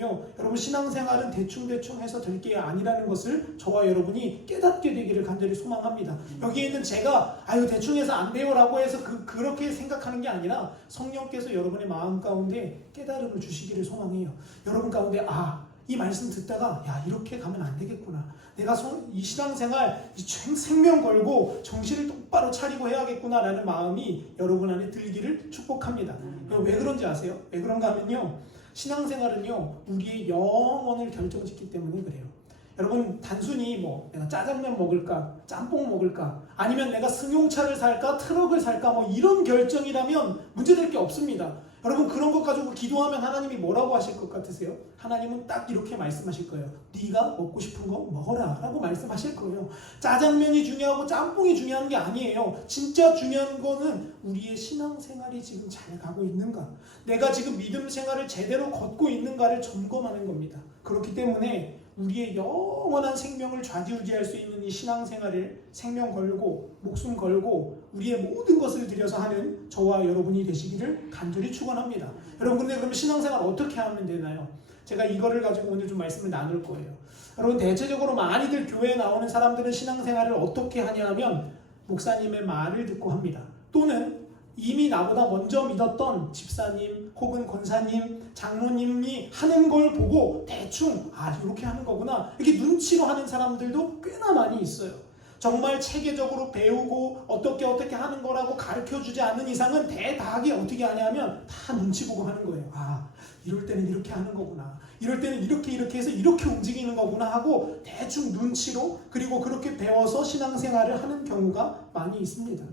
여러분 신앙생활은 대충대충 해서 될 게 아니라는 것을 저와 여러분이 깨닫게 되기를 간절히 소망합니다. 여기에 있는 제가 아유 대충 해서 안 돼요 라고 해서 그렇게 생각하는 게 아니라 성령께서 여러분의 마음 가운데 깨달음을 주시기를 소망해요. 여러분 가운데 이 말씀 듣다가 야 이렇게 가면 안 되겠구나. 내가 이 신앙생활 생명 걸고 정신을 똑바로 차리고 해야겠구나 라는 마음이 여러분 안에 들기를 축복합니다. 왜 그런지 아세요? 왜 그런가 하면요, 신앙생활은요 우리의 영혼을 결정짓기 때문에 그래요. 여러분 단순히 내가 짜장면 먹을까 짬뽕 먹을까 아니면 내가 승용차를 살까 트럭을 살까 이런 결정이라면 문제될 게 없습니다. 여러분 그런 것 가지고 기도하면 하나님이 뭐라고 하실 것 같으세요? 하나님은 딱 이렇게 말씀하실 거예요. 네가 먹고 싶은 거 먹어라 라고 말씀하실 거예요. 짜장면이 중요하고 짬뽕이 중요한 게 아니에요. 진짜 중요한 거는 우리의 신앙생활이 지금 잘 가고 있는가, 내가 지금 믿음 생활을 제대로 걷고 있는가를 점검하는 겁니다. 그렇기 때문에 우리의 영원한 생명을 좌지우지할 수 있는 이 신앙생활을 생명 걸고 목숨 걸고 우리의 모든 것을 들여서 하는 저와 여러분이 되시기를 간절히 축원합니다. 여러분 근데 그럼 신앙생활 어떻게 하면 되나요? 제가 이거를 가지고 오늘 좀 말씀을 나눌 거예요. 여러분 대체적으로 많이들 교회에 나오는 사람들은 신앙생활을 어떻게 하냐 하면 목사님의 말을 듣고 합니다. 또는 이미 나보다 먼저 믿었던 집사님 혹은 권사님, 장로님이 하는 걸 보고 대충 이렇게 하는 거구나 이렇게 눈치로 하는 사람들도 꽤나 많이 있어요. 정말 체계적으로 배우고 어떻게 하는 거라고 가르쳐주지 않는 이상은 대다하게 어떻게 하냐면 다 눈치 보고 하는 거예요. 이럴 때는 이렇게 하는 거구나, 이럴 때는 이렇게 해서 이렇게 움직이는 거구나 하고 대충 눈치로 그리고 그렇게 배워서 신앙생활을 하는 경우가 많이 있습니다.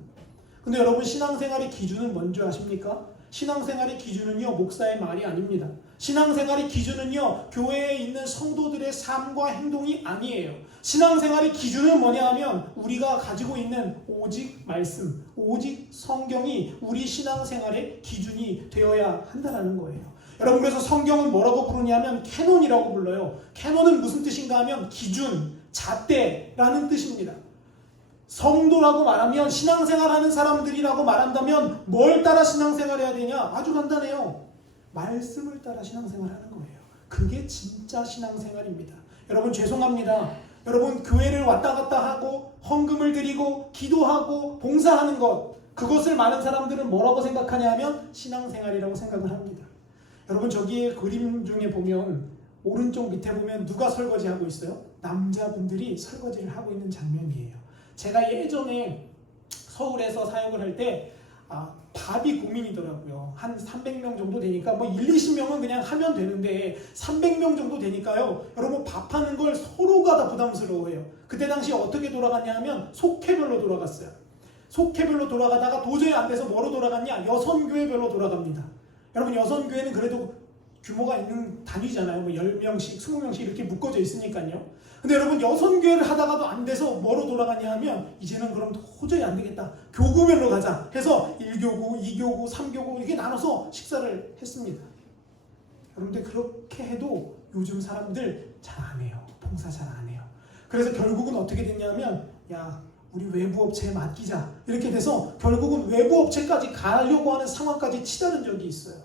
근데 여러분 신앙생활의 기준은 뭔지 아십니까? 신앙생활의 기준은요 목사의 말이 아닙니다. 신앙생활의 기준은요 교회에 있는 성도들의 삶과 행동이 아니에요. 신앙생활의 기준은 뭐냐 하면 우리가 가지고 있는 오직 말씀, 오직 성경이 우리 신앙생활의 기준이 되어야 한다는 거예요. 여러분 그래서 성경은 뭐라고 부르냐면 캐논이라고 불러요. 캐논은 무슨 뜻인가 하면 기준, 잣대라는 뜻입니다. 성도라고 말하면 신앙생활하는 사람들이라고 말한다면 뭘 따라 신앙생활해야 되냐? 아주 간단해요. 말씀을 따라 신앙생활하는 거예요. 그게 진짜 신앙생활입니다. 여러분 죄송합니다. 여러분 교회를 왔다 갔다 하고 헌금을 드리고 기도하고 봉사하는 것, 그것을 많은 사람들은 뭐라고 생각하냐 하면 신앙생활이라고 생각을 합니다. 여러분 저기에 그림 중에 보면 오른쪽 밑에 보면 누가 설거지하고 있어요? 남자분들이 설거지를 하고 있는 장면이에요. 제가 예전에 서울에서 사역을 할 때 밥이 고민이더라고요. 한 300명 정도 되니까 1, 20명은 그냥 하면 되는데 300명 정도 되니까요. 여러분 밥하는 걸 서로가 다 부담스러워해요. 그때 당시에 어떻게 돌아갔냐 하면 속회별로 돌아갔어요. 속회별로 돌아가다가 도저히 안 돼서 뭐로 돌아갔냐? 여선교회별로 돌아갑니다. 여러분 여선교회는 그래도 규모가 있는 단위잖아요. 10명씩, 20명씩 이렇게 묶어져 있으니까요. 근데 여러분 여선교회를 하다가도 안 돼서 뭐로 돌아가냐 하면 이제는 그럼 도저히 안 되겠다. 교구별로 가자 해서 1교구, 2교구, 3교구 이렇게 나눠서 식사를 했습니다. 여러분들 그렇게 해도 요즘 사람들 잘 안 해요. 봉사 잘 안 해요. 그래서 결국은 어떻게 됐냐면 우리 외부 업체에 맡기자 이렇게 돼서 결국은 외부 업체까지 가려고 하는 상황까지 치달은 적이 있어요.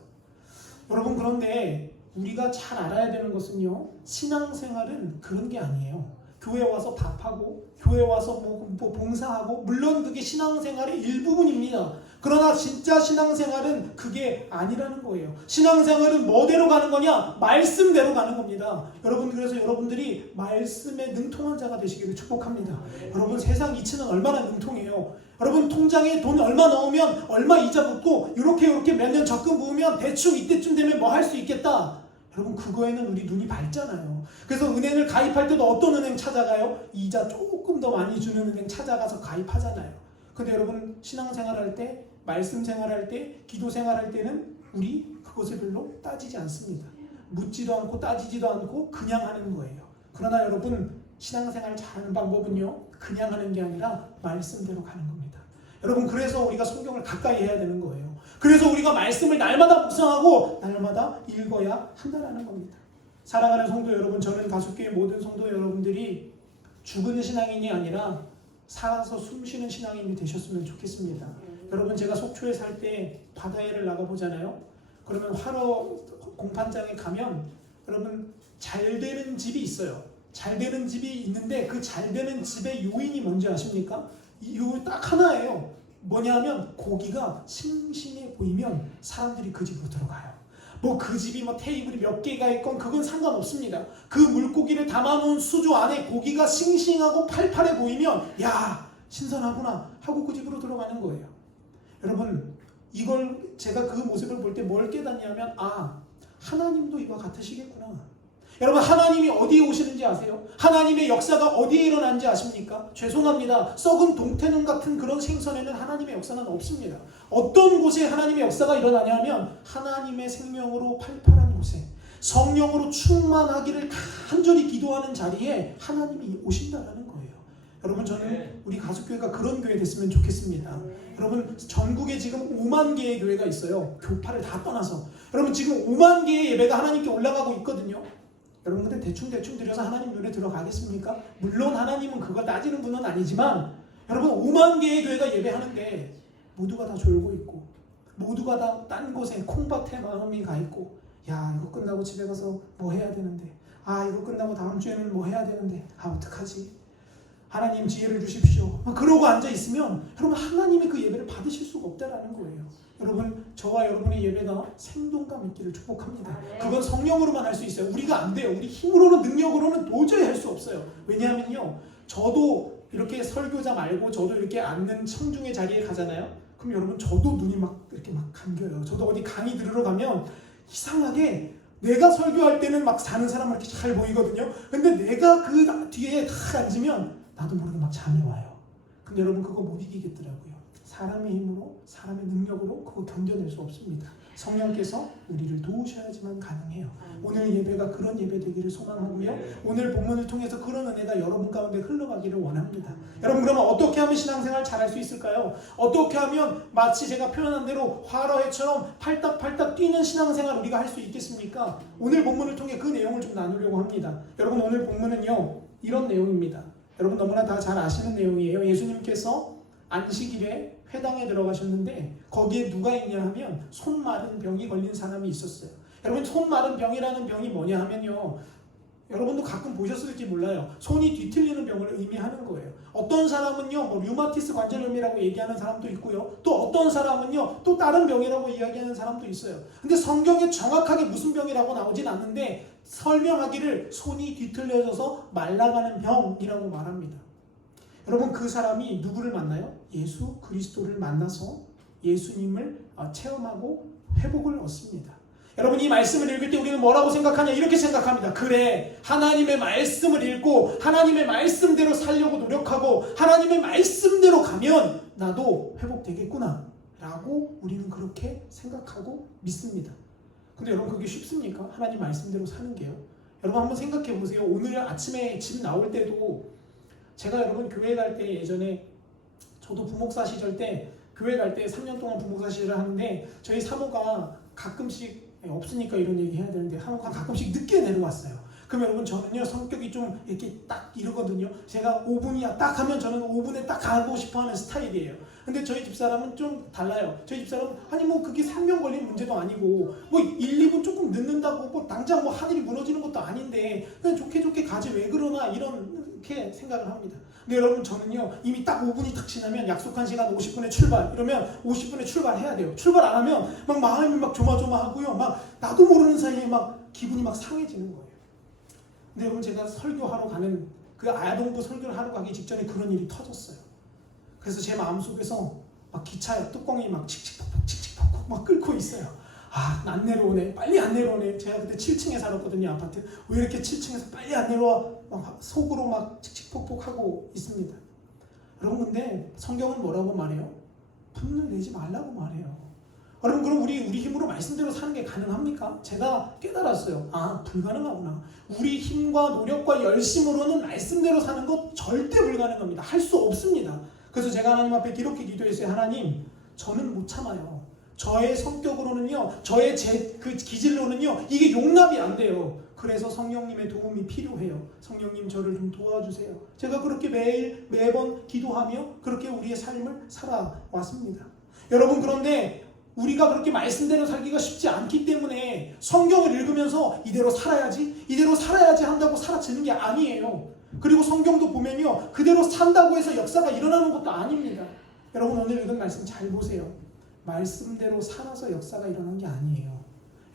여러분 그런데 우리가 잘 알아야 되는 것은요, 신앙생활은 그런 게 아니에요. 교회 와서 밥하고 교회 와서 봉사하고 물론 그게 신앙생활의 일부분입니다. 그러나 진짜 신앙생활은 그게 아니라는 거예요. 신앙생활은 뭐대로 가는 거냐? 말씀대로 가는 겁니다. 여러분 그래서 여러분들이 말씀에 능통한 자가 되시기를 축복합니다. 여러분 세상 이치는 얼마나 능통해요. 여러분 통장에 돈 얼마 넣으면 얼마 이자 붙고 이렇게 몇 년 적금 부으면 대충 이때쯤 되면 뭐 할 수 있겠다. 여러분 그거에는 우리 눈이 밝잖아요. 그래서 은행을 가입할 때도 어떤 은행 찾아가요? 이자 조금 더 많이 주는 은행 찾아가서 가입하잖아요. 근데 여러분 신앙생활할 때, 말씀 생활할 때, 기도 생활할 때는 우리 그것을 별로 따지지 않습니다. 묻지도 않고 따지지도 않고 그냥 하는 거예요. 그러나 여러분 신앙생활 잘하는 방법은요, 그냥 하는 게 아니라 말씀대로 가는 겁니다. 여러분 그래서 우리가 성경을 가까이 해야 되는 거예요. 그래서 우리가 말씀을 날마다 묵상하고 날마다 읽어야 한다는 겁니다. 사랑하는 성도 여러분, 저는 가숫교회 모든 성도 여러분들이 죽은 신앙인이 아니라 살아서 숨쉬는 신앙인이 되셨으면 좋겠습니다. 여러분 제가 속초에 살 때 바다에를 나가보잖아요. 그러면 화로 공판장에 가면 여러분 잘 되는 집이 있어요. 잘 되는 집이 있는데 그 잘 되는 집의 요인이 뭔지 아십니까? 이거 딱 하나예요. 뭐냐면 고기가 싱싱해 보이면 사람들이 그 집으로 들어가요. 뭐 그 집이 뭐 테이블이 몇 개가 있건 그건 상관없습니다. 그 물고기를 담아놓은 수조 안에 고기가 싱싱하고 팔팔해 보이면 야 신선하구나 하고 그 집으로 들어가는 거예요. 여러분 이걸 제가 그 모습을 볼 때 뭘 깨닫냐면 하나님도 이와 같으시겠구나. 여러분 하나님이 어디에 오시는지 아세요? 하나님의 역사가 어디에 일어난지 아십니까? 죄송합니다. 썩은 동태눈 같은 그런 생선에는 하나님의 역사는 없습니다. 어떤 곳에 하나님의 역사가 일어나냐면 하나님의 생명으로 팔팔한 곳에 성령으로 충만하기를 간절히 기도하는 자리에 하나님이 오신다는 거예요. 여러분 저는 우리 가족교회가 그런 교회 됐으면 좋겠습니다. 여러분 전국에 지금 5만 개의 교회가 있어요. 교파를 다 떠나서. 여러분 지금 5만 개의 예배가 하나님께 올라가고 있거든요. 여러분 근데 대충 드려서 하나님 눈에 들어가겠습니까? 물론 하나님은 그걸 따지는 분은 아니지만 여러분 5만 개의 교회가 예배하는데 모두가 다 졸고 있고 모두가 다 딴 곳에 콩밭에 마음이 가 있고 야 이거 끝나고 집에 가서 뭐 해야 되는데 이거 끝나고 다음 주에는 뭐 해야 되는데 어떡하지? 하나님 지혜를 주십시오. 그러고 앉아 있으면 여러분 하나님의 그 예배를 받으실 수가 없다라는 거예요. 여러분 저와 여러분의 예배가 생동감 있기를 축복합니다. 그건 성령으로만 할 수 있어요. 우리가 안 돼요. 우리 힘으로는 능력으로는 도저히 할 수 없어요. 왜냐하면요 저도 이렇게 설교자 말고 저도 이렇게 앉는 청중의 자리에 가잖아요. 그럼 여러분 저도 눈이 막 이렇게 막 감겨요. 저도 어디 강의 들으러 가면 이상하게 내가 설교할 때는 막 자는 사람 이렇게 잘 보이거든요. 근데 내가 그 뒤에 딱 앉으면 나도 모르게 막 잠이 와요. 근데 여러분 그거 못 이기겠더라고요. 사람의 힘으로 사람의 능력으로 그거 견뎌낼 수 없습니다. 성령께서 우리를 도우셔야지만 가능해요. 오늘 예배가 그런 예배 되기를 소망하고요. 오늘 본문을 통해서 그런 은혜가 여러분 가운데 흘러가기를 원합니다. 여러분 그러면 어떻게 하면 신앙생활 잘할 수 있을까요? 어떻게 하면 마치 제가 표현한 대로 화로회처럼 팔딱팔딱 뛰는 신앙생활 우리가 할 수 있겠습니까? 오늘 본문을 통해 그 내용을 좀 나누려고 합니다. 여러분 오늘 본문은요 이런 내용입니다. 여러분 너무나 다 잘 아시는 내용이에요. 예수님께서 안식일에 회당에 들어가셨는데 거기에 누가 있냐 하면 손 마른 병이 걸린 사람이 있었어요. 여러분 손 마른 병이라는 병이 뭐냐 하면요 여러분도 가끔 보셨을지 몰라요. 손이 뒤틀리는 병을 의미하는 거예요. 어떤 사람은요 뭐 류마티스 관절염이라고 얘기하는 사람도 있고요. 또 어떤 사람은요 또 다른 병이라고 이야기하는 사람도 있어요. 근데 성경에 정확하게 무슨 병이라고 나오진 않는데 설명하기를 손이 뒤틀려져서 말라가는 병이라고 말합니다. 여러분 그 사람이 누구를 만나요? 예수 그리스도를 만나서 예수님을 체험하고 회복을 얻습니다. 여러분 이 말씀을 읽을 때 우리는 뭐라고 생각하냐? 이렇게 생각합니다. 그래 하나님의 말씀을 읽고 하나님의 말씀대로 살려고 노력하고 하나님의 말씀대로 가면 나도 회복되겠구나 라고 우리는 그렇게 생각하고 믿습니다. 근데 여러분 그게 쉽습니까? 하나님 말씀대로 사는 게요. 여러분 한번 생각해 보세요. 오늘 아침에 집 나올 때도 제가 여러분 교회 갈 때 예전에 저도 부목사 시절 때 교회 갈 때 3년 동안 부목사 시절을 하는데 저희 사모가 가끔씩 없으니까 이런 얘기 해야 되는데 사모가 가끔씩 늦게 내려왔어요. 그럼 여러분 저는요 성격이 좀 이렇게 딱 이러거든요. 제가 5분이야 딱 하면 저는 5분에 딱 가고 싶어하는 스타일이에요. 근데 저희 집사람은 좀 달라요. 저희 집사람은 아니 뭐 그게 3년 걸리는 문제도 아니고 뭐 1, 2분 조금 늦는다고 뭐 당장 뭐 하늘이 무너지는 것도 아닌데 그냥 좋게 가지 왜 그러나 이렇게 생각을 합니다. 근데 여러분 저는요 이미 딱 5분이 딱 지나면 약속한 시간 50분에 출발 이러면 50분에 출발해야 돼요. 출발 안 하면 막 마음이 막 조마조마하고요. 막 나도 모르는 사이에 막 기분이 막 상해지는 거예요. 근데 여러분 제가 설교하러 가는 그 아동부 설교를 하러 가기 직전에 그런 일이 터졌어요. 그래서 제 마음속에서 막 기차 뚜껑이 막 칙칙폭폭 막 끓고 있어요. 안 내려오네. 빨리 안 내려오네. 제가 그때 7층에 살았거든요. 아파트. 왜 이렇게 7층에서 빨리 안 내려와? 막 속으로 막 칙칙폭폭 하고 있습니다. 여러분 근데 성경은 뭐라고 말해요? 분을 내지 말라고 말해요. 여러분 그럼 우리 힘으로 말씀대로 사는 게 가능합니까? 제가 깨달았어요. 불가능하구나. 우리 힘과 노력과 열심으로는 말씀대로 사는 것 절대 불가능합니다. 할 수 없습니다. 그래서 제가 하나님 앞에 이렇게 기도했어요. 하나님, 저는 못 참아요. 저의 성격으로는요, 저의 그 기질로는요, 이게 용납이 안 돼요. 그래서 성령님의 도움이 필요해요. 성령님 저를 좀 도와주세요. 제가 그렇게 매번 기도하며 그렇게 우리의 삶을 살아왔습니다. 여러분 그런데 우리가 그렇게 말씀대로 살기가 쉽지 않기 때문에 성경을 읽으면서 이대로 살아야지 한다고 살아지는 게 아니에요. 그리고 성경도 보면요, 그대로 산다고 해서 역사가 일어나는 것도 아닙니다. 여러분, 오늘 읽은 말씀 잘 보세요. 말씀대로 살아서 역사가 일어난 게 아니에요.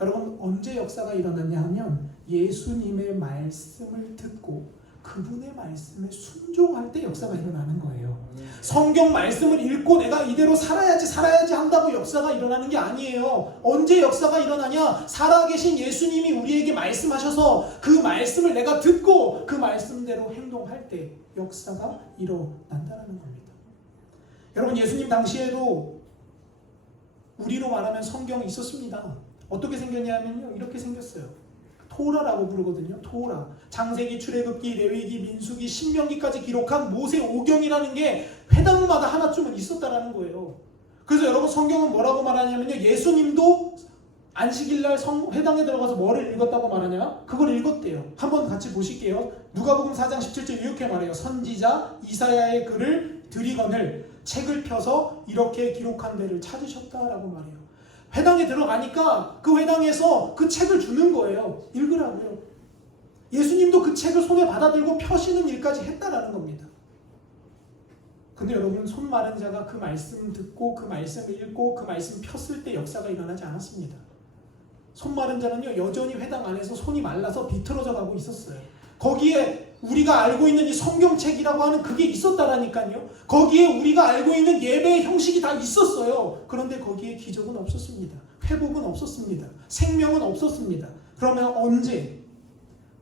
여러분, 언제 역사가 일어났냐 하면 예수님의 말씀을 듣고 그분의 말씀에 순종할 때 역사가 일어나는 거예요. 성경 말씀을 읽고 내가 이대로 살아야지 한다고 역사가 일어나는 게 아니에요. 언제 역사가 일어나냐? 살아계신 예수님이 우리에게 말씀하셔서 그 말씀을 내가 듣고 그 말씀대로 행동할 때 역사가 일어난다는 겁니다. 여러분, 예수님 당시에도 우리로 말하면 성경이 있었습니다. 어떻게 생겼냐면요, 이렇게 생겼어요. 토라라고 부르거든요. 토라. 창세기, 출애굽기, 레위기, 민수기, 신명기까지 기록한 모세 오경이라는 게 회당마다 하나쯤은 있었다라는 거예요. 그래서 여러분, 성경은 뭐라고 말하냐면요, 예수님도 안식일날 회당에 들어가서 뭐를 읽었다고 말하냐? 그걸 읽었대요. 한번 같이 보실게요. 누가복음 4장 17절 이렇게 말해요. 선지자 이사야의 글을 들이거늘 책을 펴서 이렇게 기록한 데를 찾으셨다라고 말해요. 회당에 들어가니까 그 회당에서 그 책을 주는 거예요. 읽으라고요. 예수님도 그 책을 손에 받아들고 펴시는 일까지 했다라는 겁니다. 근데 여러분, 손 마른 자가 그 말씀 듣고 그 말씀을 읽고 그 말씀 폈을 때 역사가 일어나지 않았습니다. 손 마른 자는요, 여전히 회당 안에서 손이 말라서 비틀어져 가고 있었어요. 거기에 우리가 알고 있는 이 성경책이라고 하는 그게 있었다라니까요. 거기에 우리가 알고 있는 예배의 형식이 다 있었어요. 그런데 거기에 기적은 없었습니다. 회복은 없었습니다. 생명은 없었습니다. 그러면 언제?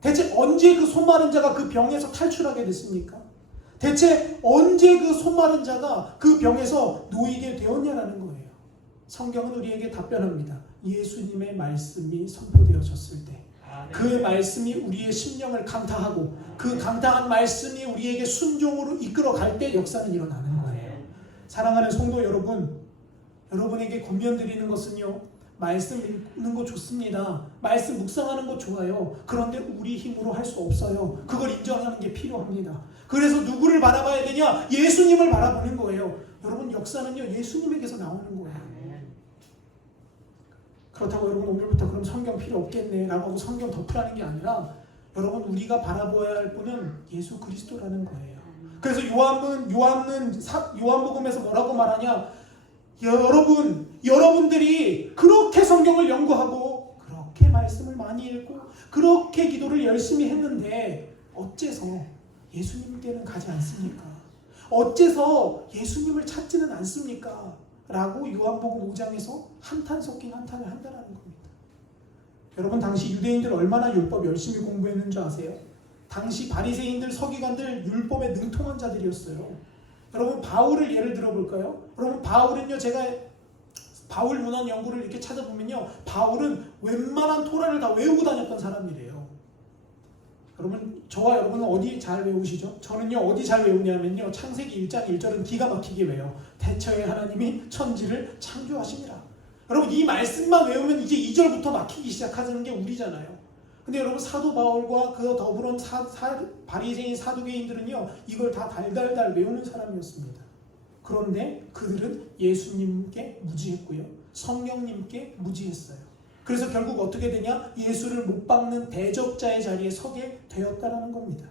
대체 언제 그 손 마른 자가 그 병에서 탈출하게 됐습니까? 대체 언제 그 손 마른 자가 그 병에서 놓이게 되었냐라는 거예요. 성경은 우리에게 답변합니다. 예수님의 말씀이 선포되어졌을 때, 그 말씀이 우리의 심령을 강타하고 그 강타한 말씀이 우리에게 순종으로 이끌어 갈 때 역사는 일어나는 거예요. 사랑하는 성도 여러분, 여러분에게 권면드리는 것은요, 말씀 읽는 거 좋습니다. 말씀 묵상하는 거 좋아요. 그런데 우리 힘으로 할 수 없어요. 그걸 인정하는 게 필요합니다. 그래서 누구를 바라봐야 되냐? 예수님을 바라보는 거예요. 여러분, 역사는요, 예수님에게서 나오는 거예요. 그렇다고 여러분, 오늘부터 그럼 성경 필요 없겠네 라고 하고 성경 덮으라는 게 아니라, 여러분, 우리가 바라보아야 할 분은 예수 그리스도라는 거예요. 그래서 요한복음에서 뭐라고 말하냐? 여러분들이 그렇게 성경을 연구하고 그렇게 말씀을 많이 읽고 그렇게 기도를 열심히 했는데 어째서 예수님께는 가지 않습니까? 어째서 예수님을 찾지는 않습니까? 라고 요한복음 5장에서 한탄 섞인 한탄을 한다는 겁니다. 여러분, 당시 유대인들 얼마나 율법 열심히 공부했는 줄 아세요? 당시 바리새인들, 서기관들 율법에 능통한 자들이었어요. 여러분, 바울을 예를 들어볼까요? 여러분, 바울은요, 제가 바울 문헌 연구를 이렇게 찾아보면요, 바울은 웬만한 토라를 다 외우고 다녔던 사람이래요. 여러분, 저와 여러분은 어디 잘 외우시죠? 저는요, 어디 잘 외우냐면요, 창세기 1장 1절은 기가 막히게 외워요. 대처의 하나님이 천지를 창조하시니라. 여러분, 이 말씀만 외우면 이제 2절부터 막히기 시작하는 게 우리잖아요. 근데 여러분, 사도 바울과 그 더불어 바리새인 사두개인들은요, 이걸 다 달달달 외우는 사람이었습니다. 그런데 그들은 예수님께 무지했고요, 성령님께 무지했어요. 그래서 결국 어떻게 되냐? 예수를 못 박는 대적자의 자리에 서게 되었다는 겁니다.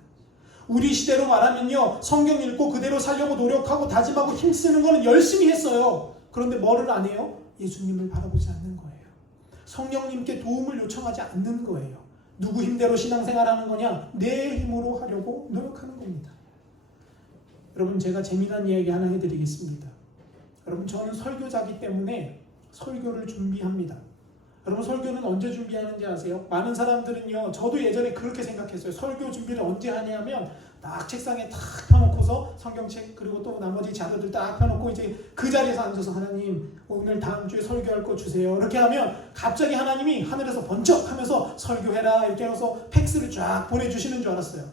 우리 시대로 말하면요, 성경 읽고 그대로 살려고 노력하고 다짐하고 힘쓰는 거는 열심히 했어요. 그런데 뭐를 안 해요? 예수님을 바라보지 않는 거예요. 성령님께 도움을 요청하지 않는 거예요. 누구 힘대로 신앙생활하는 거냐? 내 힘으로 하려고 노력하는 겁니다. 여러분, 제가 재미난 이야기 하나 해드리겠습니다. 여러분, 저는 설교자이기 때문에 설교를 준비합니다. 여러분, 설교는 언제 준비하는지 아세요? 많은 사람들은요, 저도 예전에 그렇게 생각했어요. 설교 준비를 언제 하냐면 딱 책상에 딱 펴놓고서 성경책 그리고 또 나머지 자료들 딱 펴놓고 이제 그 자리에서 앉아서, 하나님 오늘 다음 주에 설교할 거 주세요. 이렇게 하면 갑자기 하나님이 하늘에서 번쩍 하면서 설교해라 이렇게 해서 팩스를 쫙 보내주시는 줄 알았어요.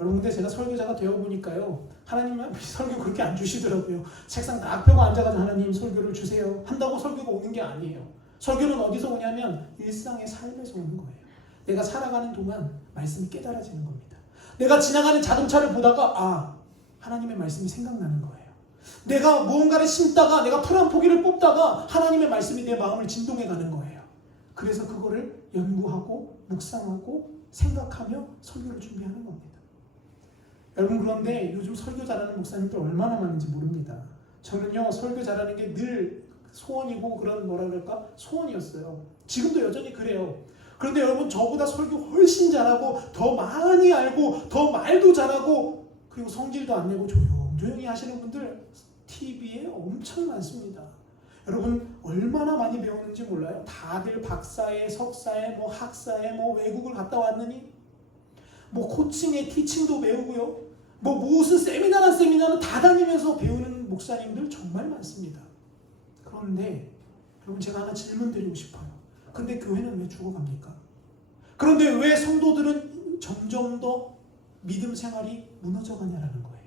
여러분, 근데 제가 설교자가 되어보니까요, 하나님은 설교 그렇게 안 주시더라고요. 책상 딱 펴고 앉아가지고 하나님 설교를 주세요 한다고 설교가 오는 게 아니에요. 설교는 어디서 오냐면 일상의 삶에서 오는 거예요. 내가 살아가는 동안 말씀이 깨달아지는 겁니다. 내가 지나가는 자동차를 보다가 하나님의 말씀이 생각나는 거예요. 내가 무언가를 심다가 내가 풀 한 포기를 뽑다가 하나님의 말씀이 내 마음을 진동해 가는 거예요. 그래서 그거를 연구하고 묵상하고 생각하며 설교를 준비하는 겁니다. 여러분, 그런데 요즘 설교 잘하는 목사님들 얼마나 많은지 모릅니다. 저는요, 설교 잘하는 게 늘 소원이고 그런 뭐라 그럴까? 소원이었어요. 지금도 여전히 그래요. 그런데 여러분, 저보다 설교 훨씬 잘하고 더 많이 알고 더 말도 잘하고 그리고 성질도 안 내고 조용히 하시는 분들 TV에 엄청 많습니다. 여러분, 얼마나 많이 배우는지 몰라요? 다들 박사에, 석사에, 뭐 학사에, 뭐 외국을 갔다 왔느니, 뭐 코칭에 티칭도 배우고요. 뭐 무슨 세미나는 다 다니면서 배우는 목사님들 정말 많습니다. 그런데 여러분, 제가 하나 질문 드리고 싶어요. 근데 교회는 왜 죽어갑니까? 그런데 왜 성도들은 점점 더 믿음 생활이 무너져 가냐라는 거예요.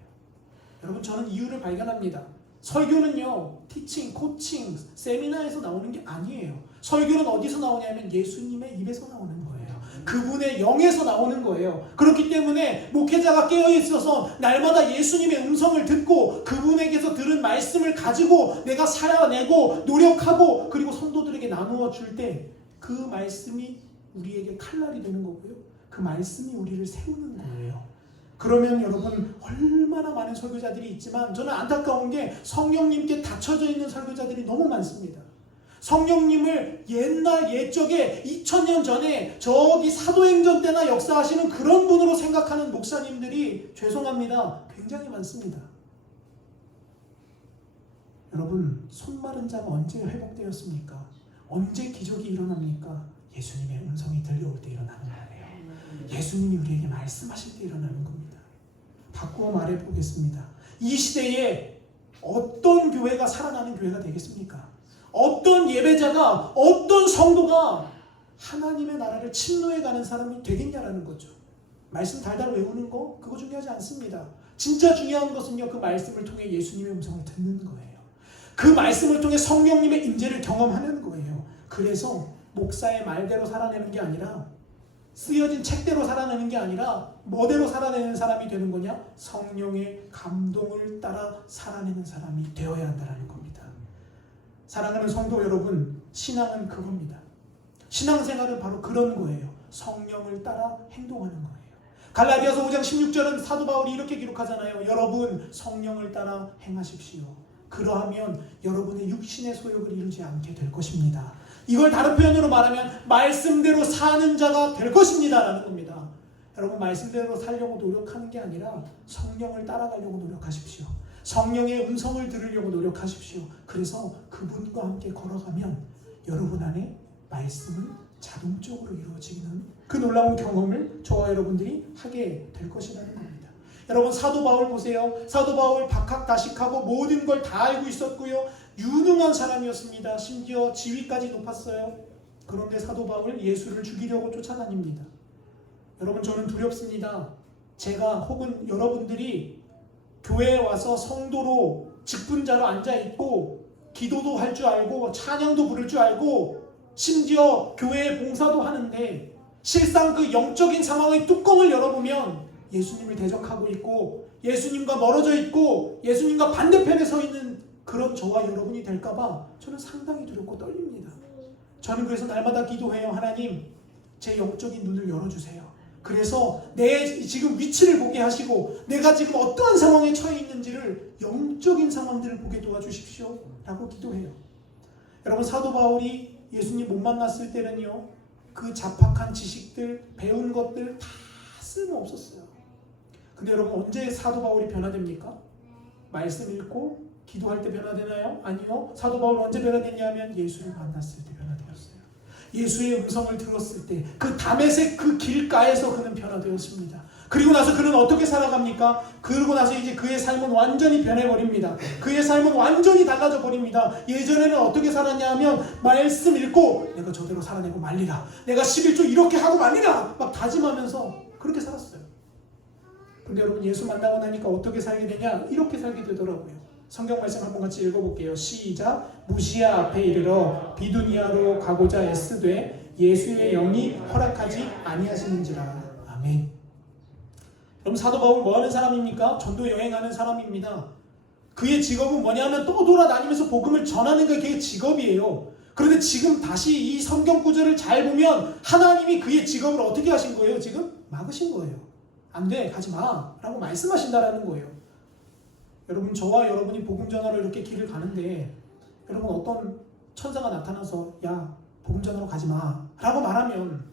여러분, 저는 이유를 발견합니다. 설교는요, 티칭, 코칭, 세미나에서 나오는 게 아니에요. 설교는 어디서 나오냐면 예수님의 입에서 나오는 거예요. 그분의 영에서 나오는 거예요. 그렇기 때문에 목회자가 깨어있어서 날마다 예수님의 음성을 듣고 그분에게서 들은 말씀을 가지고 내가 살아내고 노력하고 그리고 성도들에게 나누어 줄 때 그 말씀이 우리에게 칼날이 되는 거고요. 그 말씀이 우리를 세우는 거예요. 그러면 여러분, 얼마나 많은 설교자들이 있지만 저는 안타까운 게 성령님께 닫혀져 있는 설교자들이 너무 많습니다. 성령님을 옛적에 2000년 전에 저기 사도행전 때나 역사하시는 그런 분으로 생각하는 목사님들이 죄송합니다, 굉장히 많습니다. 여러분, 손 마른 자가 언제 회복되었습니까? 언제 기적이 일어납니까? 예수님의 음성이 들려올 때 일어나는 거예요. 예수님이 우리에게 말씀하실 때 일어나는 겁니다. 바꾸어 말해보겠습니다. 이 시대에 어떤 교회가 살아나는 교회가 되겠습니까? 어떤 예배자가, 어떤 성도가 하나님의 나라를 침노해가는 사람이 되겠냐라는 거죠. 말씀 달달 외우는 거, 그거 중요하지 않습니다. 진짜 중요한 것은요, 그 말씀을 통해 예수님의 음성을 듣는 거예요. 그 말씀을 통해 성령님의 임재를 경험하는 거예요. 그래서 목사의 말대로 살아내는 게 아니라, 쓰여진 책대로 살아내는 게 아니라 뭐대로 살아내는 사람이 되는 거냐? 성령의 감동을 따라 살아내는 사람이 되어야 한다는 겁니다. 사랑하는 성도 여러분, 신앙은 그겁니다. 신앙생활은 바로 그런 거예요. 성령을 따라 행동하는 거예요. 갈라디아서 5장 16절은 사도 바울이 이렇게 기록하잖아요. 여러분, 성령을 따라 행하십시오. 그러하면 여러분의 육신의 소욕을 이루지 않게 될 것입니다. 이걸 다른 표현으로 말하면 말씀대로 사는 자가 될 것입니다 라는 겁니다. 여러분, 말씀대로 살려고 노력하는 게 아니라 성령을 따라가려고 노력하십시오. 성령의 음성을 들으려고 노력하십시오. 그래서 그분과 함께 걸어가면 여러분 안에 말씀은 자동적으로 이루어지는 그 놀라운 경험을 저와 여러분들이 하게 될 것이라는 겁니다. 여러분, 사도 바울 보세요. 사도 바울 박학다식하고 모든 걸 다 알고 있었고요. 유능한 사람이었습니다. 심지어 지위까지 높았어요. 그런데 사도 바울 예수를 죽이려고 쫓아다닙니다. 여러분, 저는 두렵습니다. 제가 혹은 여러분들이 교회에 와서 성도로 직분자로 앉아있고 기도도 할 줄 알고 찬양도 부를 줄 알고 심지어 교회에 봉사도 하는데 실상 그 영적인 상황의 뚜껑을 열어보면 예수님을 대적하고 있고 예수님과 멀어져 있고 예수님과 반대편에 서 있는 그런 저와 여러분이 될까봐 저는 상당히 두렵고 떨립니다. 저는 그래서 날마다 기도해요. 하나님, 제 영적인 눈을 열어주세요. 그래서 내 지금 위치를 보게 하시고 내가 지금 어떠한 상황에 처해 있는지를 영적인 상황들을 보게 도와주십시오 라고 기도해요. 여러분, 사도 바울이 예수님 못 만났을 때는요, 그 잡학한 지식들, 배운 것들 다 쓸모없었어요. 근데 여러분, 언제 사도 바울이 변화됩니까? 말씀 읽고 기도할 때 변화되나요? 아니요. 사도 바울 언제 변화됐냐면 예수를 만났을 때 변화되었어요. 예수의 음성을 들었을 때 그 다메섹 그 길가에서 그는 변화되었습니다. 그리고 나서 그는 어떻게 살아갑니까? 그러고 나서 이제 그의 삶은 완전히 변해버립니다. 그의 삶은 완전히 달라져 버립니다. 예전에는 어떻게 살았냐 하면 말씀 읽고 내가 저대로 살아내고 말리라, 내가 11조 이렇게 하고 말리라 막 다짐하면서 그렇게 살았어요. 근데 여러분, 예수 만나고 나니까 어떻게 살게 되냐? 이렇게 살게 되더라고요. 성경 말씀 한번 같이 읽어볼게요. 시작. 무시아 앞에 이르러 비두니아로 가고자 애쓰되 예수의 영이 허락하지 아니하시는지라. 아멘. 그럼 사도 바울 뭐하는 사람입니까? 전도 여행하는 사람입니다. 그의 직업은 뭐냐면 떠돌아다니면서 복음을 전하는 게 그의 직업이에요. 그런데 지금 다시 이 성경 구절을 잘 보면 하나님이 그의 직업을 어떻게 하신 거예요? 지금 막으신 거예요. 안 돼, 가지 마 라고 말씀하신다라는 거예요. 여러분, 저와 여러분이 복음 전하러 이렇게 길을 가는데 여러분, 어떤 천사가 나타나서 야, 복음 전하러 가지 마 라고 말하면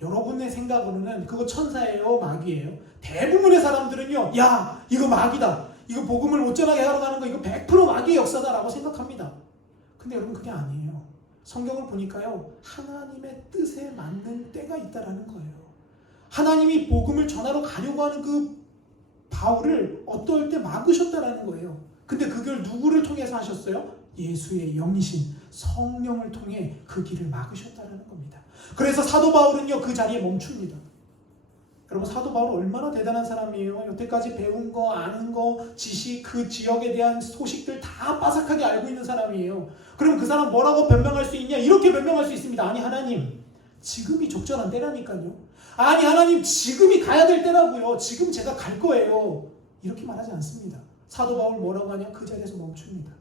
여러분의 생각으로는 그거 천사예요, 마귀예요? 대부분의 사람들은요, 야, 이거 마귀다, 이거 복음을 못 전하게 하러 가는 거 이거 100% 마귀의 역사다 라고 생각합니다. 근데 여러분, 그게 아니에요. 성경을 보니까요, 하나님의 뜻에 맞는 때가 있다라는 거예요. 하나님이 복음을 전하러 가려고 하는 그 바울을 어떨 때 막으셨다라는 거예요. 근데 그걸 누구를 통해서 하셨어요? 예수의 영이신 성령을 통해 그 길을 막으셨다라는 겁니다. 그래서 사도 바울은요, 그 자리에 멈춥니다. 여러분, 사도 바울은 얼마나 대단한 사람이에요. 여태까지 배운 거, 아는 거, 지식, 그 지역에 대한 소식들 다 빠삭하게 알고 있는 사람이에요. 그럼 그 사람 뭐라고 변명할 수 있냐? 이렇게 변명할 수 있습니다. 아니, 하나님, 지금이 적절한 때라니까요. 아니, 하나님, 지금이 가야 될 때라고요. 지금 제가 갈 거예요. 이렇게 말하지 않습니다. 사도 바울 뭐라고 하냐? 그 자리에서 멈춥니다.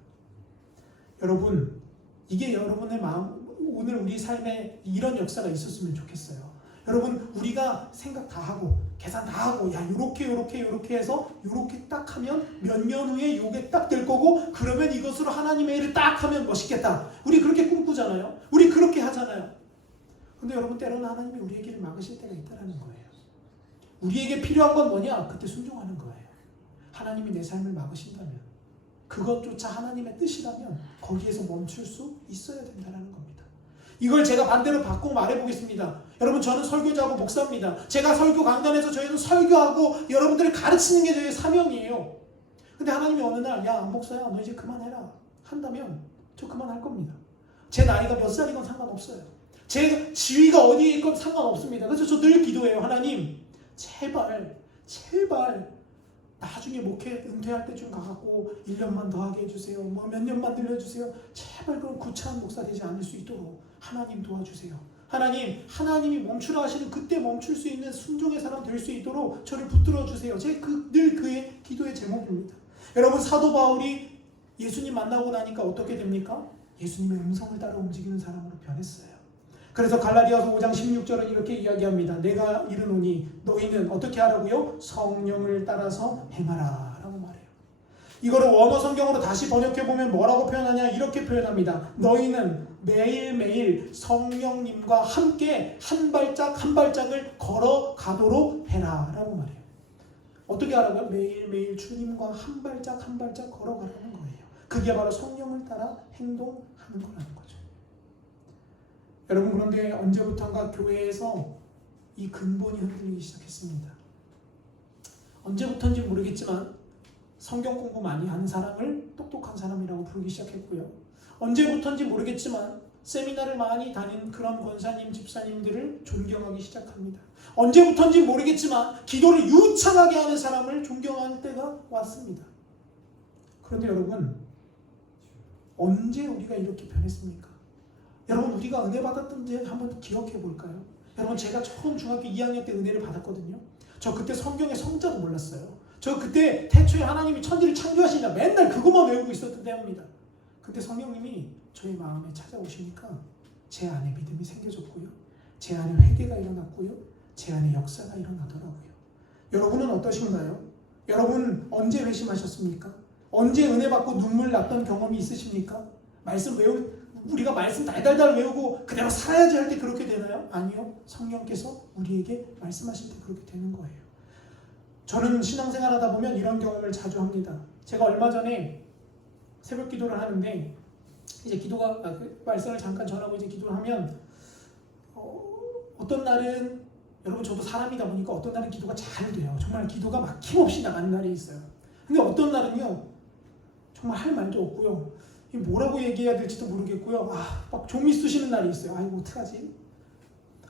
여러분, 이게 여러분의 마음, 오늘 우리 삶에 이런 역사가 있었으면 좋겠어요. 여러분, 우리가 생각 다 하고 계산 다 하고 야, 요렇게 해서 요렇게 딱 하면 몇 년 후에 요게 딱 될 거고, 그러면 이것으로 하나님의 일을 딱 하면 멋있겠다. 우리 그렇게 꿈꾸잖아요. 우리 그렇게 하잖아요. 근데 여러분, 때로는 하나님이 우리의 길을 막으실 때가 있다는 거예요. 우리에게 필요한 건 뭐냐? 그때 순종하는 거예요. 하나님이 내 삶을 막으신다면, 그것조차 하나님의 뜻이라면 거기에서 멈출 수 있어야 된다는 겁니다. 이걸 제가 반대로 바꾸고 말해보겠습니다. 여러분, 저는 설교자고 목사입니다. 제가 설교 강단에서 저희는 설교하고 여러분들을 가르치는 게 저희의 사명이에요. 근데 하나님이 어느 날, 야, 목사야, 너 이제 그만해라 한다면 저 그만할 겁니다. 제 나이가 몇 살이건 상관없어요. 제 지위가 어디에 있건 상관없습니다. 그래서 저 늘 기도해요. 하나님, 제발 나중에 목회 은퇴할 때쯤 가갖고 1년만 더 하게 해주세요. 뭐 몇 년만 늘려주세요. 제발 그런 구차한 목사 되지 않을 수 있도록 하나님 도와주세요. 하나님이 멈추라 하시는 그때 멈출 수 있는 순종의 사람 될 수 있도록 저를 붙들어 주세요. 늘 그의 기도의 제목입니다. 여러분, 사도 바울이 예수님 만나고 나니까 어떻게 됩니까? 예수님의 음성을 따라 움직이는 사람으로 변했어요. 그래서 갈라디아서 5장 16절은 이렇게 이야기합니다. 내가 이르노니 너희는 어떻게 하라고요? 성령을 따라서 행하라 라고 말해요. 이거를 원어 성경으로 다시 번역해보면 뭐라고 표현하냐? 이렇게 표현합니다. 너희는 매일매일 성령님과 함께 한 발짝 한 발짝을 걸어가도록 해라 라고 말해요. 어떻게 하라고요? 매일매일 주님과 한 발짝 한 발짝 걸어가라는 거예요. 그게 바로 성령을 따라 행동하는 거라는 거죠. 여러분, 그런데 언제부턴가 교회에서 이 근본이 흔들리기 시작했습니다. 언제부턴지 모르겠지만 성경 공부 많이 하는 사람을 똑똑한 사람이라고 부르기 시작했고요. 언제부턴지 모르겠지만 세미나를 많이 다닌 그런 권사님, 집사님들을 존경하기 시작합니다. 언제부턴지 모르겠지만 기도를 유창하게 하는 사람을 존경하는 때가 왔습니다. 그런데 여러분, 언제 우리가 이렇게 변했습니까? 여러분, 우리가 은혜 받았던지 한번 기억해 볼까요? 여러분, 제가 처음 중학교 2학년 때 은혜를 받았거든요. 저 그때 성경의 성자도 몰랐어요. 저 그때 태초에 하나님이 천지를 창조하시냐 맨날 그것만 외우고 있었던 때입니다. 그때 성령님이 저희 마음에 찾아오시니까 제 안에 믿음이 생겨졌고요. 제 안에 회개가 일어났고요. 제 안에 역사가 일어나더라고요. 여러분은 어떠신가요? 여러분, 언제 회심하셨습니까? 언제 은혜 받고 눈물 났던 경험이 있으십니까? 우리가 말씀 달달달 외우고 그대로 살아야지 할 때 그렇게 되나요? 아니요. 성령께서 우리에게 말씀하실 때 그렇게 되는 거예요. 저는 신앙생활 하다 보면 이런 경험을 자주 합니다. 제가 얼마 전에 새벽 기도를 하는데 이제 말씀을 잠깐 전하고 이제 기도를 하면 어떤 날은, 여러분, 저도 사람이다 보니까 어떤 날은 기도가 잘 돼요. 정말 기도가 막힘없이 나가는 날이 있어요. 근데 어떤 날은요, 정말 할 말도 없고요. 뭐라고 얘기해야 될지도 모르겠고요. 막 좀이 쑤시는 날이 있어요. 아이고, 어떡하지?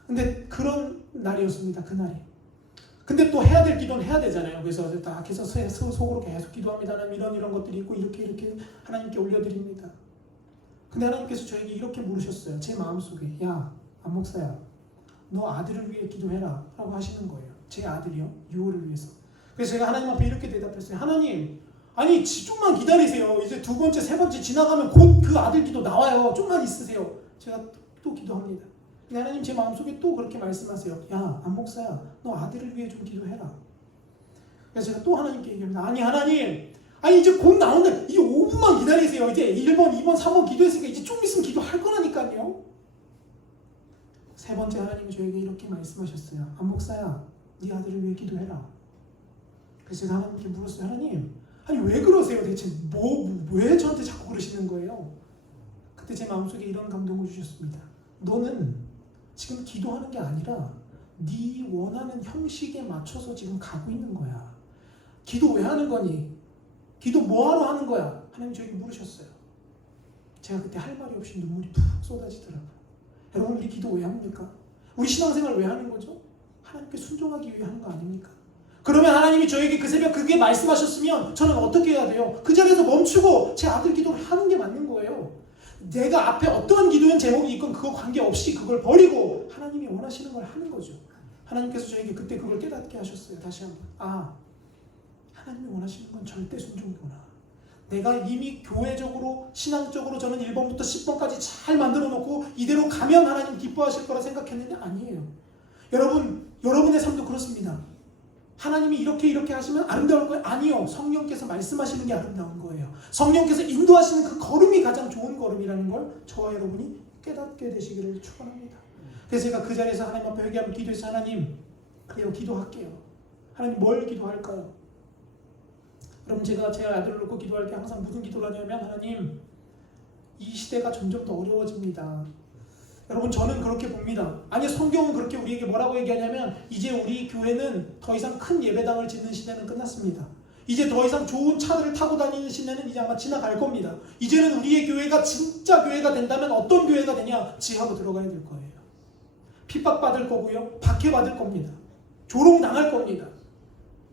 근데 그런 날이었습니다. 그날이. 근데 또 해야 될 기도는 해야 되잖아요. 그래서 딱 해서 속으로 계속 기도합니다. 이런 것들이 있고 이렇게 하나님께 올려드립니다. 근데 하나님께서 저에게 이렇게 물으셨어요. 제 마음속에, 야, 안 목사야, 너 아들을 위해 기도해라 라고 하시는 거예요. 제 아들이요? 유호를 위해서. 그래서 제가 하나님 앞에 이렇게 대답했어요. 하나님, 아니 좀만 기다리세요. 이제 두 번째, 세 번째 지나가면 곧 그 아들 기도 나와요. 좀만 있으세요. 제가 또 기도합니다. 근데 하나님 제 마음속에 또 그렇게 말씀하세요. 야, 안 목사야, 너 아들을 위해 좀 기도해라. 그래서 제가 또 하나님께 얘기합니다. 아니 하나님, 아니 이제 곧 나온다. 이제 5분만 기다리세요. 이제 1번, 2번, 3번 기도했으니까 이제 좀 있으면 기도할 거라니까요. 세 번째 하나님이 저에게 이렇게 말씀하셨어요. 안 목사야, 네 아들을 위해 기도해라. 그래서 제가 하나님께 물었어요. 하나님, 아니 왜 그러세요? 대체 왜 저한테 자꾸 그러시는 거예요? 그때 제 마음속에 이런 감동을 주셨습니다. 너는 지금 기도하는 게 아니라 네 원하는 형식에 맞춰서 지금 가고 있는 거야. 기도 왜 하는 거니? 기도 뭐하러 하는 거야? 하나님 저에게 물으셨어요. 제가 그때 할 말이 없이 눈물이 푹 쏟아지더라고요. 여러분, 우리 기도 왜 합니까? 우리 신앙생활 왜 하는 거죠? 하나님께 순종하기 위해 하는 거 아닙니까? 그러면 하나님이 저에게 그 새벽 그게 말씀하셨으면 저는 어떻게 해야 돼요? 그 자리에서 멈추고 제 아들 기도를 하는 게 맞는 거예요. 내가 앞에 어떠한 기도의 제목이 있건 그거 관계없이 그걸 버리고 하나님이 원하시는 걸 하는 거죠. 하나님께서 저에게 그때 그걸 깨닫게 하셨어요. 다시 한번. 아, 하나님이 원하시는 건 절대 순종이구나. 내가 이미 교회적으로 신앙적으로 저는 1번부터 10번까지 잘 만들어 놓고 이대로 가면 하나님 기뻐하실 거라 생각했는데 아니에요. 여러분의 삶도 그렇습니다. 하나님이 이렇게 하시면 아름다울 거예요? 아니요. 성령께서 말씀하시는 게 아름다운 거예요. 성령께서 인도하시는 그 걸음이 가장 좋은 걸음이라는 걸 저와 여러분이 깨닫게 되시기를 축원합니다. 그래서 제가 그 자리에서 하나님 앞에 회개하며 기도해서 하나님, 그래요, 기도할게요. 하나님 뭘 기도할까요? 여러분, 제가 제 아들을 놓고 기도할 때 항상 무슨 기도를 하냐면 하나님, 이 시대가 점점 더 어려워집니다. 여러분, 저는 그렇게 봅니다. 아니, 성경은 그렇게 우리에게 뭐라고 얘기하냐면 이제 우리 교회는 더 이상 큰 예배당을 짓는 시대는 끝났습니다. 이제 더 이상 좋은 차들을 타고 다니는 시대는 이제 아마 지나갈 겁니다. 이제는 우리의 교회가 진짜 교회가 된다면 어떤 교회가 되냐? 지하로 들어가야 될 거예요. 핍박받을 거고요. 박해받을 겁니다. 조롱당할 겁니다.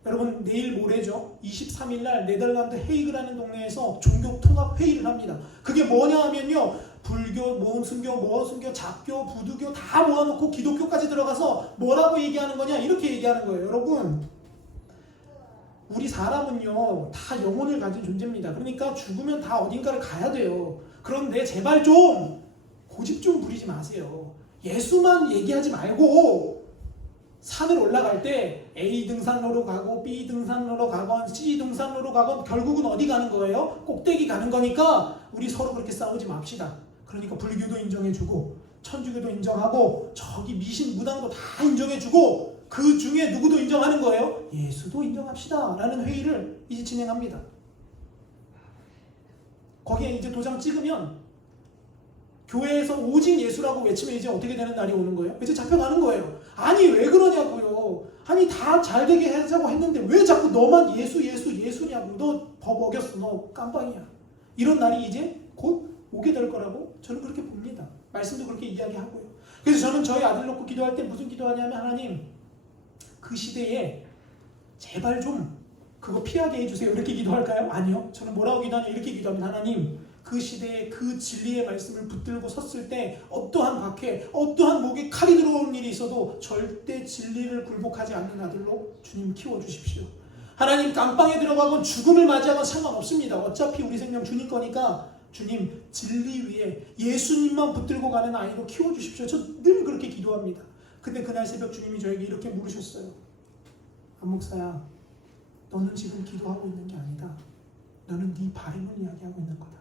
여러분, 내일 모레죠. 23일 날 네덜란드 헤이그라는 동네에서 종교통합회의를 합니다. 그게 뭐냐 하면요, 불교, 모순교, 잡교, 부두교 다 모아놓고 기독교까지 들어가서 뭐라고 얘기하는 거냐, 이렇게 얘기하는 거예요. 여러분, 우리 사람은요 다 영혼을 가진 존재입니다. 그러니까 죽으면 다 어딘가를 가야 돼요. 그런데 제발 좀 고집 좀 부리지 마세요. 예수만 얘기하지 말고 산을 올라갈 때 A 등산로로 가고 B 등산로로 가건 C 등산로로 가건 결국은 어디 가는 거예요? 꼭대기 가는 거니까 우리 서로 그렇게 싸우지 맙시다. 그러니까 불교도 인정해주고 천주교도 인정하고 저기 미신 무당도 다 인정해주고 그 중에 누구도 인정하는 거예요? 예수도 인정합시다 라는 회의를 이제 진행합니다. 거기에 이제 도장 찍으면 교회에서 오직 예수라고 외치면 이제 어떻게 되는 날이 오는 거예요? 이제 잡혀가는 거예요. 아니 왜 그러냐고요. 아니 다 잘되게 하자고 했는데 왜 자꾸 너만 예수냐고. 너 법 어겼어. 너 깜빵이야. 이런 날이 이제 곧 오게 될 거라고 저는 그렇게 봅니다. 말씀도 그렇게 이야기하고요. 그래서 저는 저희 아들 놓고 기도할 때 무슨 기도하냐면 하나님, 그 시대에 제발 좀 그거 피하게 해주세요. 이렇게 기도할까요? 아니요. 저는 뭐라고 기도하냐 이렇게 기도합니다. 하나님, 그 시대에 그 진리의 말씀을 붙들고 섰을 때 어떠한 박해, 어떠한 목에 칼이 들어오는 일이 있어도 절대 진리를 굴복하지 않는 아들로 주님 키워주십시오. 하나님, 깜빵에 들어가건 죽음을 맞이하건 상관없습니다. 어차피 우리 생명 주님 거니까 주님 진리 위에 예수님만 붙들고 가는 아이로 키워주십시오. 저 늘 그렇게 기도합니다. 근데 그날 새벽 주님이 저에게 이렇게 물으셨어요. 안 목사야, 너는 지금 기도하고 있는 게 아니다. 너는 네 바램을 이야기하고 있는 거다.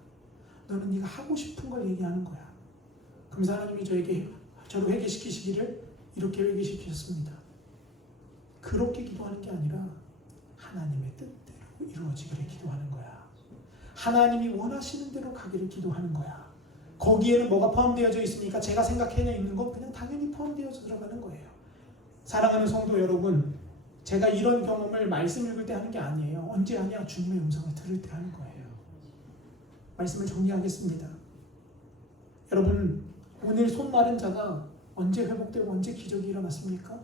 너는 네가 하고 싶은 걸 얘기하는 거야. 그러면서 하나님이 저를 회개시키시기를 이렇게 회개시키셨습니다. 그렇게 기도하는 게 아니라 하나님의 뜻대로 이루어지기를 기도하는 거야. 하나님이 원하시는 대로 가기를 기도하는 거야. 거기에는 뭐가 포함되어져 있습니까? 제가 생각해 있는 건 그냥 당연히 포함되어져 들어가는 거예요. 사랑하는 성도 여러분, 제가 이런 경험을 말씀 읽을 때 하는 게 아니에요. 언제 하냐? 주님의 음성을 들을 때 하는 거예요. 말씀을 정리하겠습니다. 여러분, 오늘 손 마른 자가 언제 회복되고 언제 기적이 일어났습니까?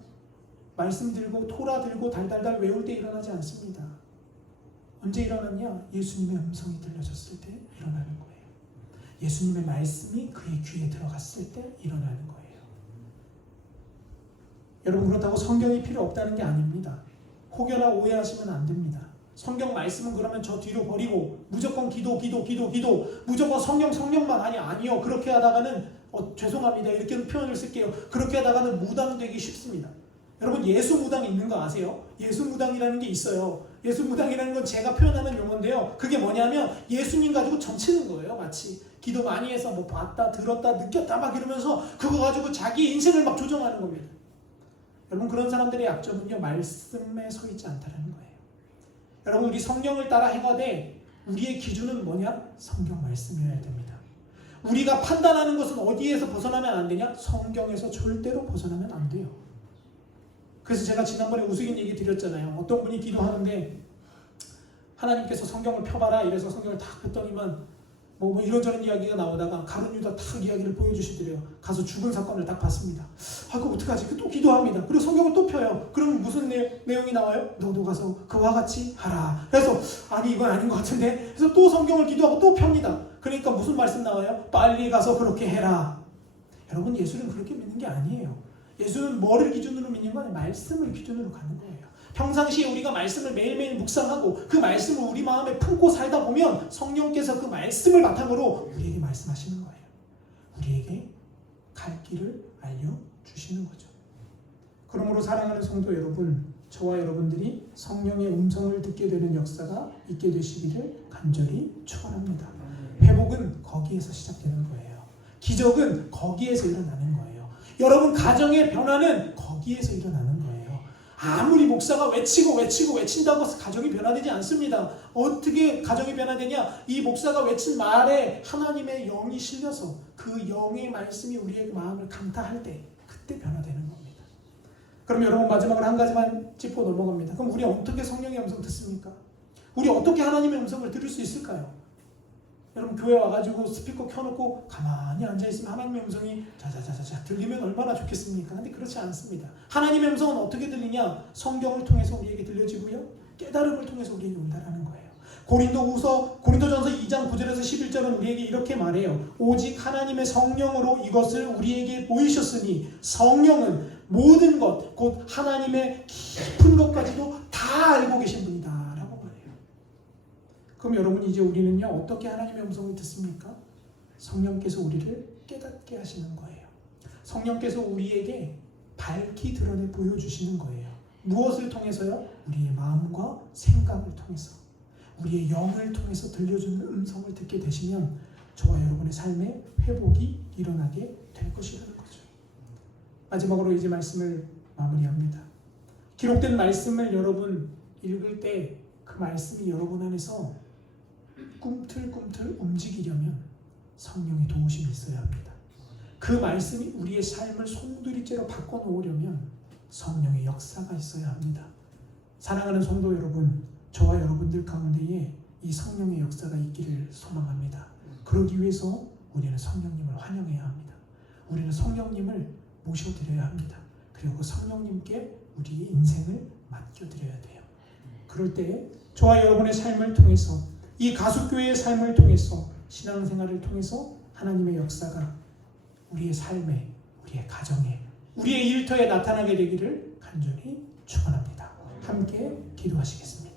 말씀 들고 토라 들고 달달달 외울 때 일어나지 않습니다. 언제 일어났냐? 예수님의 음성이 들려졌을 때 일어나는 거예요. 예수님의 말씀이 그의 귀에 들어갔을 때 일어나는 거예요. 여러분, 그렇다고 성경이 필요 없다는 게 아닙니다. 혹여나 오해하시면 안 됩니다. 성경 말씀은 그러면 저 뒤로 버리고 무조건 기도 무조건 성령만 하니 아니요. 그렇게 하다가는 죄송합니다. 이렇게 표현을 쓸게요. 그렇게 하다가는 무당되기 쉽습니다. 여러분 예수 무당 있는 거 아세요? 예수 무당이라는 게 있어요. 예수 무당이라는 건 제가 표현하는 용어인데요. 그게 뭐냐면 예수님 가지고 점치는 거예요. 마치 기도 많이 해서 뭐 봤다 들었다 느꼈다 막 이러면서 그거 가지고 자기 인생을 막 조정하는 겁니다. 여러분 그런 사람들의 약점은요 말씀에 서 있지 않다는 거예요. 여러분 우리 성령을 따라 행하되 우리의 기준은 뭐냐? 성경 말씀이어야 됩니다. 우리가 판단하는 것은 어디에서 벗어나면 안 되냐? 성경에서 절대로 벗어나면 안 돼요. 그래서 제가 지난번에 우스갯 얘기 드렸잖아요. 어떤 분이 기도하는데 하나님께서 성경을 펴봐라 이래서 성경을 딱 폈더니만 뭐 이런저런 이야기가 나오다가 가룟 유다 딱 이야기를 보여주시더래요. 가서 죽은 사건을 딱 봤습니다. 아 그거 어떡하지? 또 기도합니다. 그리고 성경을 또 펴요. 그러면 무슨 내용이 나와요? 너도 가서 그와 같이 하라. 그래서 아니 이건 아닌 것 같은데 그래서 또 성경을 기도하고 또 펴니다. 그러니까 무슨 말씀 나와요? 빨리 가서 그렇게 해라. 여러분 예수는 그렇게 믿는 게 아니에요. 예수는 뭐를 기준으로 믿는 거 아니에요? 말씀을 기준으로 가는 거예요. 평상시에 우리가 말씀을 매일매일 묵상하고 그 말씀을 우리 마음에 품고 살다 보면 성령께서 그 말씀을 바탕으로 우리에게 말씀하시는 거예요. 우리에게 갈 길을 알려주시는 거죠. 그러므로 사랑하는 성도 여러분, 저와 여러분들이 성령의 음성을 듣게 되는 역사가 있게 되시기를 간절히 축원합니다. 회복은 거기에서 시작되는 거예요. 기적은 거기에서 일어나는 거예요. 여러분 가정의 변화는 거기에서 일어나는 거예요. 아무리 목사가 외친다고 해서 가정이 변화되지 않습니다. 어떻게 가정이 변화되냐? 이 목사가 외친 말에 하나님의 영이 실려서 그 영의 말씀이 우리의 마음을 강타할 때 그때 변화되는 겁니다. 그럼 여러분 마지막으로 한 가지만 짚고 넘어갑니다. 그럼 우리 어떻게 성령의 음성 듣습니까? 우리 어떻게 하나님의 음성을 들을 수 있을까요? 여러분 교회 와가지고 스피커 켜놓고 가만히 앉아있으면 하나님의 음성이 자자자자 들리면 얼마나 좋겠습니까? 근데 그렇지 않습니다. 하나님의 음성은 어떻게 들리냐? 성경을 통해서 우리에게 들려지고요. 깨달음을 통해서 우리에게 온다라는 거예요. 고린도전서 2장 9절에서 11절은 우리에게 이렇게 말해요. 오직 하나님의 성령으로 이것을 우리에게 보이셨으니 성령은 모든 것, 곧 하나님의 깊은 것까지도 다 알고 계신 분이다. 그럼 여러분 이제 우리는요 어떻게 하나님의 음성을 듣습니까? 성령께서 우리를 깨닫게 하시는 거예요. 성령께서 우리에게 밝히 드러내 보여주시는 거예요. 무엇을 통해서요? 우리의 마음과 생각을 통해서 우리의 영을 통해서 들려주는 음성을 듣게 되시면 저와 여러분의 삶에 회복이 일어나게 될 것이라는 거죠. 마지막으로 이제 말씀을 마무리합니다. 기록된 말씀을 여러분 읽을 때 그 말씀이 여러분 안에서 꿈틀꿈틀 움직이려면 성령의 도우심이 있어야 합니다. 그 말씀이 우리의 삶을 송두리째로 바꿔놓으려면 성령의 역사가 있어야 합니다. 사랑하는 성도 여러분, 저와 여러분들 가운데에 이 성령의 역사가 있기를 소망합니다. 그러기 위해서 우리는 성령님을 환영해야 합니다. 우리는 성령님을 모셔드려야 합니다. 그리고 성령님께 우리의 인생을 맡겨드려야 돼요. 그럴 때 저와 여러분의 삶을 통해서 이 가숫교회의 삶을 통해서 신앙생활을 통해서 하나님의 역사가 우리의 삶에, 우리의 가정에, 우리의 일터에 나타나게 되기를 간절히 축원합니다. 함께 기도하시겠습니다.